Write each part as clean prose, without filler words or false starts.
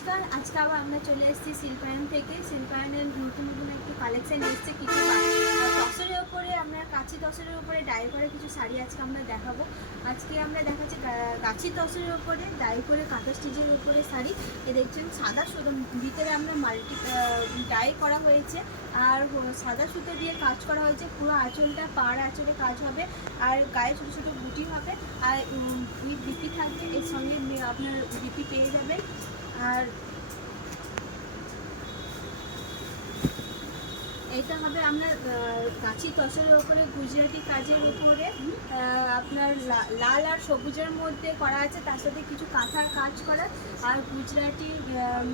নমস্কার, আজকে আবার আমরা চলে এসেছি শিল্পায়ন থেকে। শিল্পায়নের নতুন নতুন একটু কালেকশন এসেছে কিছু তসরের ওপরে, আমরা কাঁচি তসরের ওপরে ডাই করে কিছু শাড়ি আজকে আমরা দেখাবো। আজকে আমরা দেখাচ্ছি গাছি তসরের ওপরে ডাই করে কাঁথা স্টিচের ওপরে শাড়ি। এ দেখছেন সাদা সুতো, ভিতরে আমরা মাল্টি ডাই করা হয়েছে আর সাদা সুতো দিয়ে কাজ করা হয়েছে। পুরো আঁচলটা পাড় আঁচলে কাজ হবে আর গায়ে ছোটো ছোটো বুটি হবে আর বিপি থাকবে, এর সঙ্গে আপনার বিপি পেয়ে যাবেন। আর এটা হবে আপনার কাঁচি তসরের ওপরে গুজরাটি কাজের উপরে আপনার লাল আর সবুজের মধ্যে করা আছে, তার সাথে কিছু কাঁথার কাজ করা আর গুজরাটি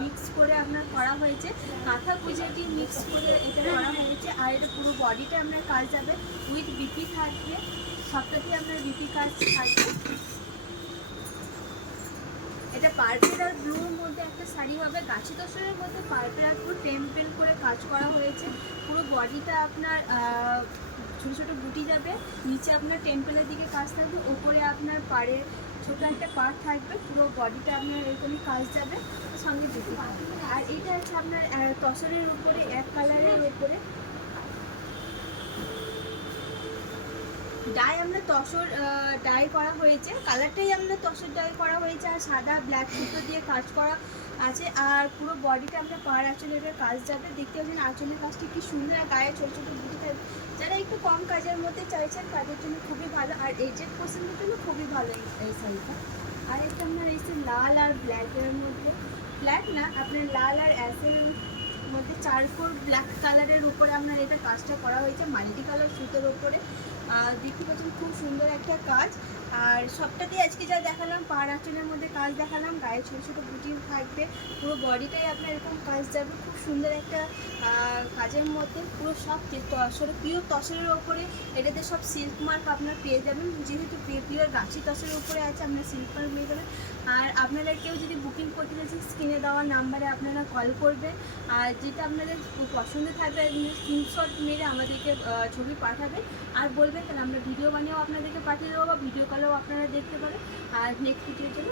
মিক্স করে আপনার করা হয়েছে। কাঁথা গুজরাটি মিক্স করে এটা করা হয়েছে আর এটা পুরো বডিটা আপনার কাজ যাবে, উইথ বিপি থাকবে, সবটাতেই আপনার বিপি কাজ থাকবে। এটা পার্পেল আর ব্লুর মধ্যে একটা শাড়ি হবে, গাছি তসরের মধ্যে পার্পেল আর ব্লু টেম্পেল করে কাজ করা হয়েছে। পুরো বডিটা আপনার ছোটো ছোটো বুটি যাবে, নিচে আপনার টেম্পেলের দিকে কাজ থাকবে, ওপরে আপনার পাড়ে ছোটো একটা পাড় থাকবে, পুরো বডিটা আপনার এরকমই কাজ যাবে, সঙ্গে বুটি। আর এইটা হচ্ছে আপনার তসরের উপরে এক কালারের উপরে ডাই আমরা তসর ডাই করা হয়েছে, কালারটাই আমরা তসর ডাই করা হয়েছে আর সাদা ব্ল্যাক সুতো দিয়ে কাজ করা আছে। আর পুরো বডিটা আমরা পাড় আঁচলের কাজ যাবে, দেখতে পাচ্ছেন আঁচলের কাজটি কি সুন্দর আর গায়ে ছোটো ছোটো বুটি থাকবে। যারা একটু কম কাজের মধ্যে চাইছেন তাদের জন্য খুবই ভালো আর এজেড পার্সনের জন্য খুবই ভালো এই শাড়িটা। আর এটা আপনার এসে লাল আর ব্ল্যাকের মধ্যে, ব্ল্যাক না আপনার লাল আর অ্যাশের মধ্যে চারকোল ব্ল্যাক কালারের উপরে আপনার এটা কাজটা করা হয়েছে মাল্টি কালার সুতোর ওপরে। দেখতে পাচ্ছেন খুব সুন্দর একটা কাজ। আর সবটাতেই আজকে যা দেখালাম, পাড় আঁচলের মধ্যে কাজ দেখালাম, গায়ে ছোটো ছোটো বুটি থাকবে, পুরো বডিটাই আপনার এরকম কাজ যাবে, খুব সুন্দর একটা কাজের মধ্যে। পুরো সব তসর পিওর তসরের ওপরে, এটাতে সব সিল্ক মার্ক আপনার পেয়ে যাবেন, যেহেতু পিওর গাছি তসরের উপরে আছে আপনার সিল্ক মার্ক পেয়ে যাবেন। আর আপনারা কেউ যদি বুকিং করতে চাইছেন স্ক্রিনে দেওয়া নাম্বারে আপনারা কল করবেন, আর যেটা আপনাদের পছন্দ থাকবে স্ক্রিনশট মেরে আমাদেরকে ছবি পাঠাবেন আর বলবেন, তাহলে আমরা ভিডিও বানিয়েও আপনাদেরকে পাঠিয়ে দেবো বা ভিডিও কলেও আপনারা দেখতে পারেন। আর নেক্সট ভিডিওর জন্য